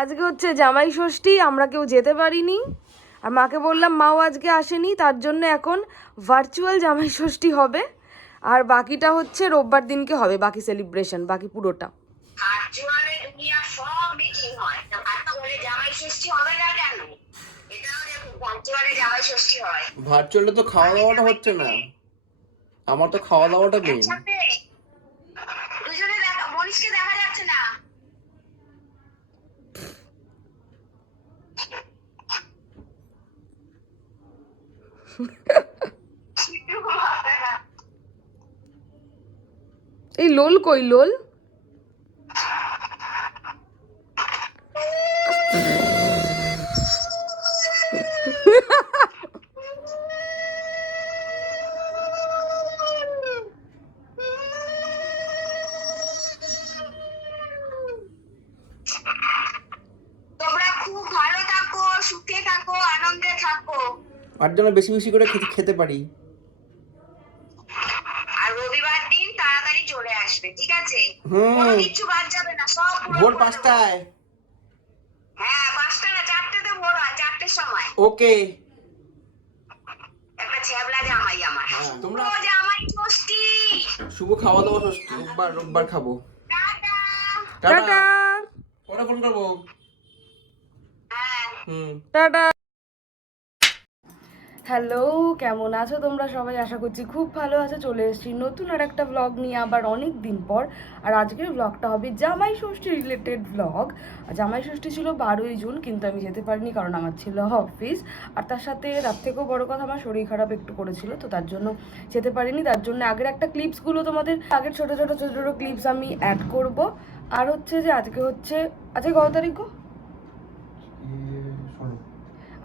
আজকে হচ্ছে জামাই ষষ্ঠী, আমরা কেউ যেতে পারিনি। আর মাকে বললাম মাও আজকে আসেনি, তার জন্য এখন ভার্চুয়াল জামাই ষষ্ঠী হবে। আর বাকিটা হচ্ছে রোববার দিনকে হবে, বাকি সেলিব্রেশন, বাকি পুরোটা। ভার্চুয়ালে দুনিয়া সব মিটিং হয়, তা ভার্চুয়ালে জামাই ষষ্ঠী হবে না কেন? এটাও দেখো, ভার্চুয়ালে জামাই ষষ্ঠী হয়। ভার্চুয়ালে তো খাওয়া দাওয়াটা হচ্ছে না, আমার তো খাওয়া দাওয়াটা মেইন। একসাথে দুজনে দেখা, মনীষকে দেখা যাচ্ছে না। এই লোল কই লোল? তোমরা খুব ভালো থাকো, সুখে থাকো, আনন্দে থাকো। আর যেন বেশি বেশি করে খেতে পারি। আর রবিবার দিন তাড়াতাড়ি চলে আসবে, ঠিক আছে? হুম। কোনো কিছু বাদ যাবে না, সব পুরো ভোর করে দেবো। 5টায়। হ্যাঁ, 5টা না, 4টেতে ভোর হয়, 4টের সময়। ওকে। একটা ছ্যাবলা জামাই আমার। হ্যাঁ, তোমরা শুভ জামাই ষষ্ঠী। শুভ খাওয়া দাওয়া ষষ্ঠী, রোববার খাবো। টাটা। টাটা পরে ফোন করবো। হ্যাঁ। টাটা। হ্যালো, কেমন আছো তোমরা সবাই? আশা করছি খুব ভালো আছো। চলে এসেছি নতুন আর একটা ব্লগ নিয়ে আবার অনেক দিন পর। আর আজকের ব্লগটা হবে জামাই ষষ্ঠী রিলেটেড ব্লগ। জামাই ষষ্ঠী ছিল 12ই জুন, কিন্তু আমি যেতে পারিনি কারণ আমার ছিল অফিস। আর তার সাথে তার থেকেও বড় কথা, আমার শরীর খারাপ একটু করেছিল, তো তার জন্য যেতে পারিনি। তার জন্য আগের একটা ক্লিপসগুলো তোমাদের, আগের ছোটো ছোটো ছোটো ছোটো ক্লিপস আমি অ্যাড করব। আর হচ্ছে যে আজকে কত তারিখ গো?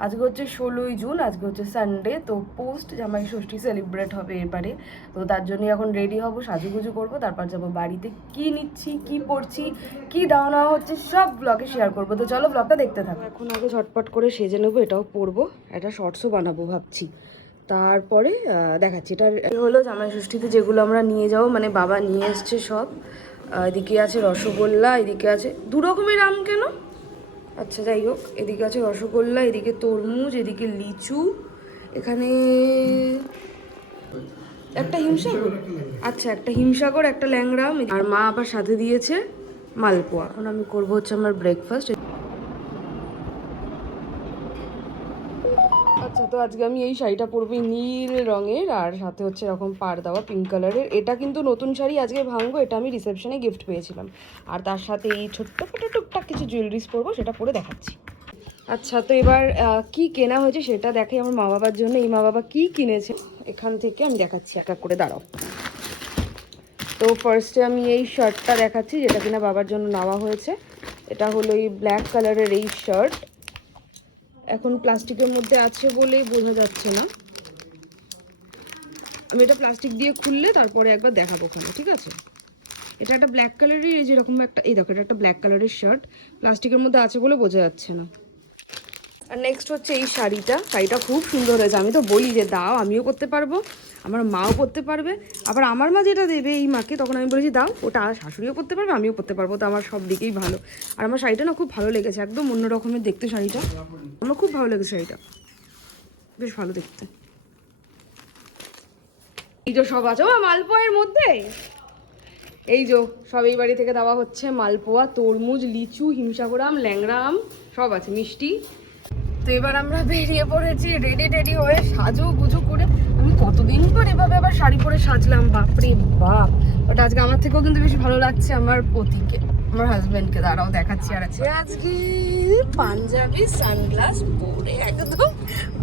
আজকে হচ্ছে 16ই জুন, আজকে হচ্ছে সানডে। তো পোস্ট জামাই ষষ্ঠী সেলিব্রেট হবে এবারে, তো তার জন্য এখন রেডি হব, সাজুগুজু করবো, তারপর যাবো বাড়িতে। কি নিচ্ছি, কি পরছি, কি দেওয়া নেওয়া হচ্ছে, সব ব্লগে শেয়ার করবো। তো চলো ব্লগটা দেখতে থাকো। এখন আগে ঝটপট করে সেজে নেবো, এটাও পরবো, একটা শর্টসও বানাবো ভাবছি। তারপরে দেখাচ্ছি। এটা হলো জামাই ষষ্ঠীতে যেগুলো আমরা নিয়ে যাবো, মানে বাবা নিয়ে এসছে সব। এদিকে আছে রসগোল্লা, এদিকে আছে 2 রকমের আম। কেন? আচ্ছা যাই হোক, এদিকে আছে রসগোল্লা, এদিকে তরমুজ, এদিকে লিচু, এখানে একটা হিমসাগর, আচ্ছা একটা হিমসাগর, একটা ল্যাংড়া আম, আর মা আবার সাথে দিয়েছে মালপোয়া। এখন আমি করবো হচ্ছে আমার ব্রেকফাস্ট। আচ্ছা, তো আজকে আমি এই শাড়িটা পরবো নীল রঙের, আর সাথে হচ্ছে এরকম পাড় দেওয়া পিঙ্ক কালারের। এটা কিন্তু নতুন শাড়ি, আজকে ভাঙবো। এটা আমি রিসেপশনে গিফট পেয়েছিলাম। আর তার সাথে এই ছোট্ট ছোটো টুকটাক কিছু জুয়েলারিস পরবো, সেটা পরে দেখাচ্ছি। আচ্ছা, তো এবার কি কেনা হয়েছে সেটা দেখাই আমার মা বাবার জন্য। এই মা বাবা কি কিনেছে এখান থেকে আমি দেখাচ্ছি, এক এক করে, দাঁড়াও। তো ফার্স্টে আমি এই শার্টটা দেখাচ্ছি, যেটা কিনা বাবার জন্য নেওয়া হয়েছে। এটা হলো এই ব্ল্যাক কালারের এই শার্ট। এখন প্লাস্টিকের মধ্যে আছে বলেই বোঝা যাচ্ছে না। আমি এটা প্লাস্টিক দিয়ে খুললে তারপরে একবার দেখাবো ওখানে, ঠিক আছে? এটা একটা ব্ল্যাক কালারের, এই যেরকম একটা, এই দেখো, এটা একটা ব্ল্যাক কালারের শার্ট, প্লাস্টিকের মধ্যে আছে বলে বোঝা যাচ্ছে না। আর নেক্সট হচ্ছে এই শাড়িটা খুব সুন্দর হয়েছে। আমি তো বলি যে দাও, আমিও করতে পারবো, আমার মাও করতে পারবে। আবার আমার মা যেটা দেবে এই মাকে, তখন আমি বলেছি দাও, ওটা শাশুড়িও করতে পারবে, আমিও করতে পারবো। তো আমার সব দিকেই ভালো। আর আমার শাড়িটা না খুব ভালো লেগেছে, একদম অন্য রকমের দেখতে শাড়িটা। আমার খুব ভালো লেগেছে শাড়িটা, বেশ ভালো দেখতে। এই যে সব আছে ও মালপোয়ার মধ্যে, এই যে সব এই বাড়ি থেকে দেওয়া হচ্ছে মালপোয়া, তরমুজ, লিচু, হিমসাগর আম, ল্যাংড়া আম, সব আছে, মিষ্টি। তো এবার আমরা বেরিয়ে পড়েছি রেডি হয়ে, সাজু গুজু করে। আমি কতদিন পর এভাবে আবার শাড়ি পরে সাজলাম, বাপরে বাপ। বাট আজকে আমার থেকেও কিন্তু বেশি ভালো লাগছে আমার পতিকে, আমার হাজবেন্ডকে। দাঁড়াও দেখাচ্ছি। আর আছে আজকে পাঞ্জাবি, সানগ্লাস পরে, একদম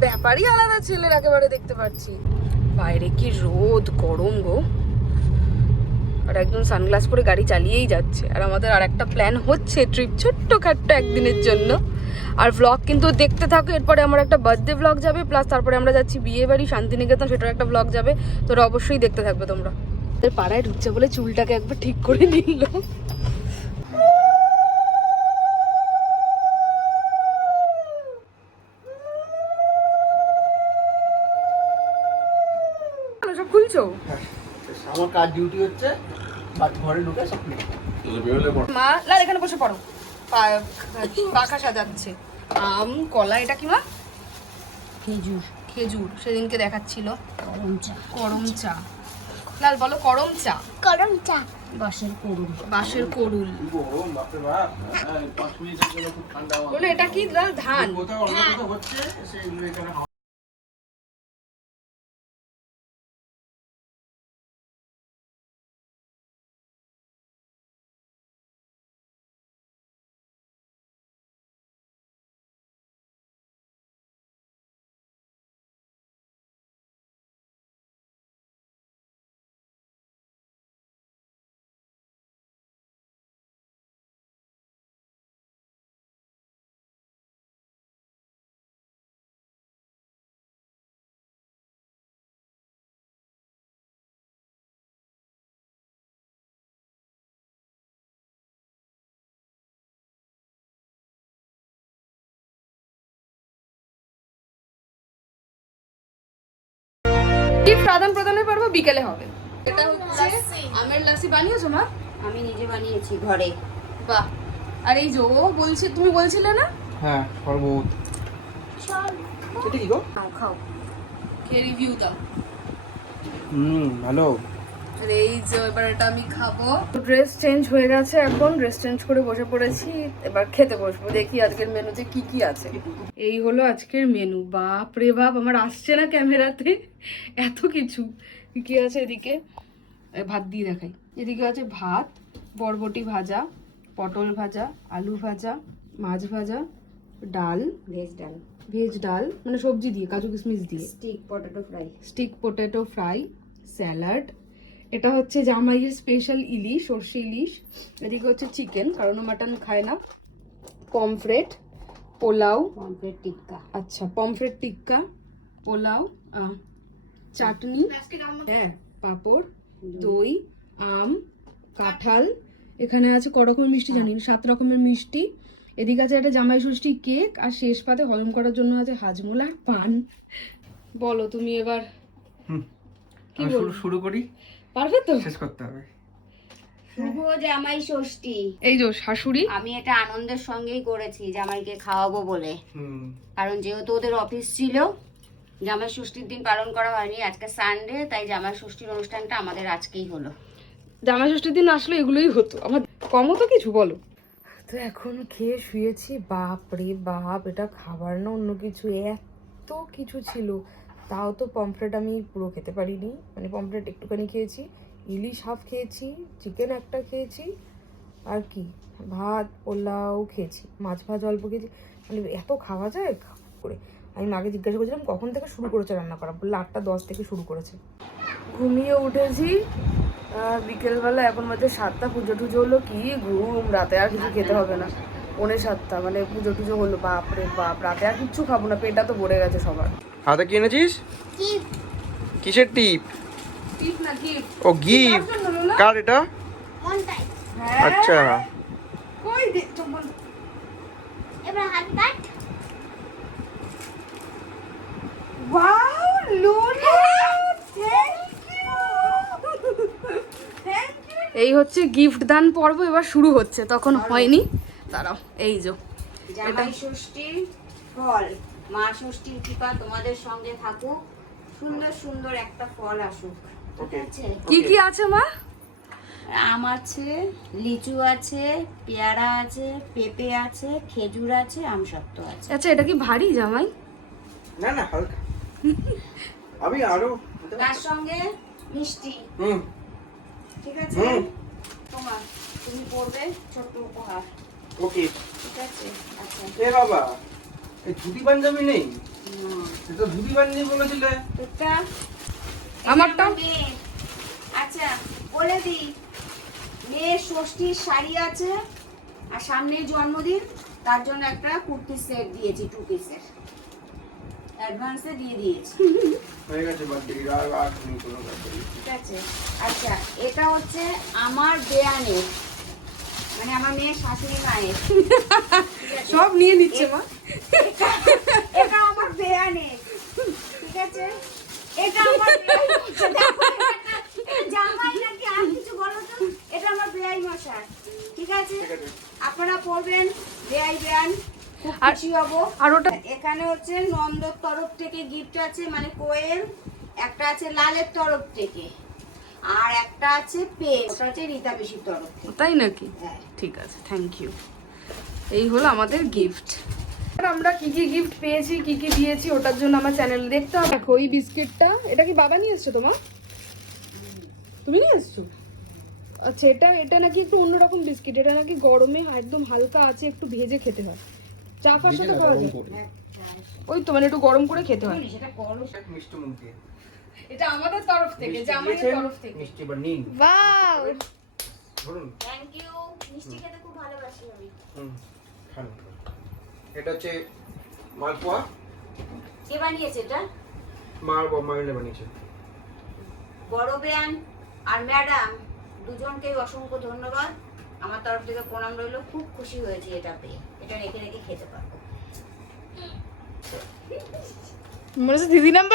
ব্যাপারই আলাদা ছেলের একেবারে, দেখতে পাচ্ছি। বাইরে কি রোদ, গরম গো। আর একদম সানগ্লাস পরে গাড়ি চালিয়েই যাচ্ছে। আর আমাদের আর একটা প্ল্যান হচ্ছে ট্রিপ, ছোট্টখাট্ট একদিনের জন্য। আর ব্লগ কিন্তু দেখতে থাকো। এরপরে আমার একটা বার্থডে ব্লগ যাবে, প্লাস তারপরে আমরা যাচ্ছি বিয়ে বাড়ি শান্তিনিকেতন, সেটার একটা ব্লগ যাবে। তোরা অবশ্যই দেখতে থাকবে তোমরা। তোর পাড়ায় ঢুকছে বলে চুলটাকে একবার ঠিক করে নিল। সব খুলছো? আমার কাজ ডিউটি হচ্ছে, ঘরে ঢুকে সব মা লাল, এখানে বসে পড়ো। পাখা সাজাচ্ছে। আম, কলা, এটা কি মা? খেজুর, খেজুর, সেদিনকে দেখাচ্ছিল। গরম চা, করম চা। লাল বলো করম চা। গরম চা, বাঁশের করুন, বাঁশের করুল। গরম বাপরে বাপ, 5 মিনিটের জন্য খুব ঠান্ডা হবে। বলে এটা কি লাল? ধান। কোথাও অন্য কোথাও হচ্ছে সেগুলো এখানে গিফট আদান প্রদানের পর্ব বিকেলে হবে। এটা হচ্ছে আমের লাসি। বানিয়েছো মা? আমি নিজে বানিয়েছি ঘরে। বাহ। আর এই যে ও বলছি, তুমি বলছিলে না? হ্যাঁ শরবত। এটা কি গো? খাও খাও। খেয়ে রিভিউ দাও। ভালো। আর এই যে এবার এটা আমি খাবো। ড্রেস চেঞ্জ হয়ে গেছে, এখন ড্রেস চেঞ্জ করে বসে পড়েছি, এবার খেতে বসবো। দেখি আজকের মেনুতে কি কি আছে। এই হলো আজকের মেনু। বাপ রে বাপ, আমার আসছে না ক্যামেরাতে এত কিছু। কি কি আছে এদিকে? ভাত দিয়ে দেখাই। এদিকে আছে ভাত, বরবটি ভাজা, পটল ভাজা, আলু ভাজা, মাছ ভাজা, ডাল, ভেজ ডাল, ভেজ ডাল মানে সবজি দিয়ে, কাজু কিশমিশ দিয়ে, stick potato fry, stick potato fry, salad. এটা হচ্ছে জামাইয়ের স্পেশাল ইলিশ, সর্ষে ইলিশ। এদিকে হচ্ছে চিকেন, কারণ ও মাটন খায় না। পমফ্রেট, পোলাও, পমফ্রেট টিক্কা, আচ্ছা পমফ্রেট টিক্কা, পোলাও, চাটনি, হ্যাঁ পাঁপড়, দই, আম, কাঁঠাল। এখানে আছে ক রকমের মিষ্টি জানি না, 7 রকমের মিষ্টি। এদিকে আছে একটা জামাই ষষ্ঠী কেক, আর শেষ পাতে হজম করার জন্য আছে হাজমোলা আর পান। বলো তুমি এবার কি বলবো? শুরু করি, পারবে তো? শেষ করতে হবে। শুভ জামাই ষষ্ঠী। এই যে শাশুড়ি। আমি এটা আনন্দের সঙ্গেই করেছি, জামাইকে খাওয়াবো বলে। কারণ যেহেতু ওদের অফিস ছিল, জামাই ষষ্ঠীর দিন পালন করা হয়নি। আজকে সানডে, তাই জামাই ষষ্ঠীর অনুষ্ঠানটা আমাদের আজকেই হলো। জামাই ষষ্ঠীর দিন আসলে এগুলোই হতো, আমার কমও তো কিছু। বলো। তো এখন খেয়ে শুয়েছি। বাপ রে বাপ, এটা খাবার না অন্য কিছু, এত কিছু ছিল। তাও তো পমফ্রেট আমি পুরো খেতে পারিনি, মানে পমফ্রেট একটুখানি খেয়েছি, ইলিশ হাফ খেয়েছি, চিকেন একটা খেয়েছি, আর কি ভাত পোলাও খেয়েছি, মাছ ভাজ অল্প খেয়েছি। মানে এত খাওয়া যায় করে। আমি মাকে জিজ্ঞাসা করছিলাম কখন থেকে শুরু করেছে রান্না করা, বললো 8টা 10 থেকে শুরু করেছে। ঘুমিয়ে উঠেছি বিকেলবেলা, এখন বাজে 7টা। পুজো টুজো হলো, কি ঘুম, রাতে আর কিছু খেতে হবে না। 6:45 মানে পুজো টুজো হলো। বাপ রে বাপ, রাতে আর কিচ্ছু খাবো না, পেটটা তো ভরে গেছে সবার। হাতে কি এনেছিস? কিসের টিপ? টিপ না গিফট। ও গিফট। কার এটা? আচ্ছা। কই দে চুপ বল। এবার হাত কাট। Wow Luna, thank you. এই হচ্ছে গিফট দান পর্ব, এবার শুরু হচ্ছে, তখন হয়নি। দাঁড়াও, এই যে জামাই ষষ্ঠীর ফল, মা ষষ্ঠীর কৃপা তোমাদের সঙ্গে থাকুক, সুন্দর সুন্দর একটা ফল আসুক। ঠিক আছে? কি কি আছে মা? আম আছে, লিচু আছে, পেয়ারা আছে, পেঁপে আছে, খেজুর আছে, আমসত্ত্ব আছে। আচ্ছা এটা কি ভারী জামাই? না না হালকা। আমি আরো তার সঙ্গে মিষ্টি। ঠিক আছে? তোমার, তুমি পড়বে ছোট্ট উপহার। ওকে। ঠিক আছে? আচ্ছা। এ বাবা, এই ধুতি পাঞ্জাবি নেই? হুম। এটা ধুতি পাঞ্জাবি বলেছিলে। এটা আমারটা? মেয়ে। আচ্ছা বলে দিই, মেয়ের ষষ্ঠীর শাড়ি আছে, আর সামনে জন্মদিন, তার জন্য একটা কুর্তি সেট দিয়েছি, 2 পিসের অ্যাডভান্সে দিয়ে দিয়েছি। হয়ে গেছে বার্থডে, আর নেই কোনো বার্থডে। ঠিক আছে? আচ্ছা এটা হচ্ছে আমার বেয়ানের, মানে আমার মেয়ের শাশুড়ি মায়ের। সব নিয়ে নিচ্ছে মা। এটা আমার বেয়ানের। ঠিক আছে? এটা আমার বেয়াই মশাই। দেখো, এটা জামাই নাকি আর কিছু বলো তো? এটা আমার বেয়াই মশাই। ঠিক আছে, ঠিক আছে। আপনারা পড়বেন, বেআই বেআন, খুব আর- খুশি হব। আর ওটা এখানে হচ্ছে নন্দর তরফ থেকে গিফট আছে, মানে কোয়েল, একটা আছে লালের তরফ থেকে, আর একটা আছে ওটা হচ্ছে রীতা বেশির তরফ থেকে। তাই নাকি? হ্যাঁ। ঠিক আছে, থ্যাংক ইউ। এই হলো আমাদের গিফট। আমরা কি কি গিফট পেয়েছি, কি কি দিয়েছি, ওটার জন্য আমার চ্যানেল দেখতে হবে। দেখো এই বিস্কিটটা, এটা কি বাবা নিয়ে এসছো তোমার? তুমি নিয়ে এসছো? আচ্ছা, এটা নাকি একটু অন্যরকম বিস্কিট। এটা নাকি গরমে একদম হালকা আছে, একটু ভেজে খেতে হয়, চা খাওয়ার সাথে খাওয়া যায়। ওই তো মানে একটু গরম করে খেতে হয়। সেটা করো। মিষ্টি মুখ দিয়ে এটা আমাদের তরফ থেকে, জামাইয়ের তরফ থেকে। মিষ্টি বা নিন ওয়াও, ধরুন। থ্যাংক ইউ, মিষ্টি খেতে খুব ভালোবাসি আমি। খান। এটা হচ্ছে মালপোয়া, কে বানিয়েছে এটা? মাইলে বানিয়েছে। বড় বেয়ান আর ম্যাডাম দুজনকে অসংখ্য ধন্যবাদ, আমার তরফ থেকে প্রণাম রইল। খুব খুশি হয়েছি এটা পেয়ে, এটা রেখে রেখে খেতে পারবো। মনে হচ্ছে দিদি নাম্বার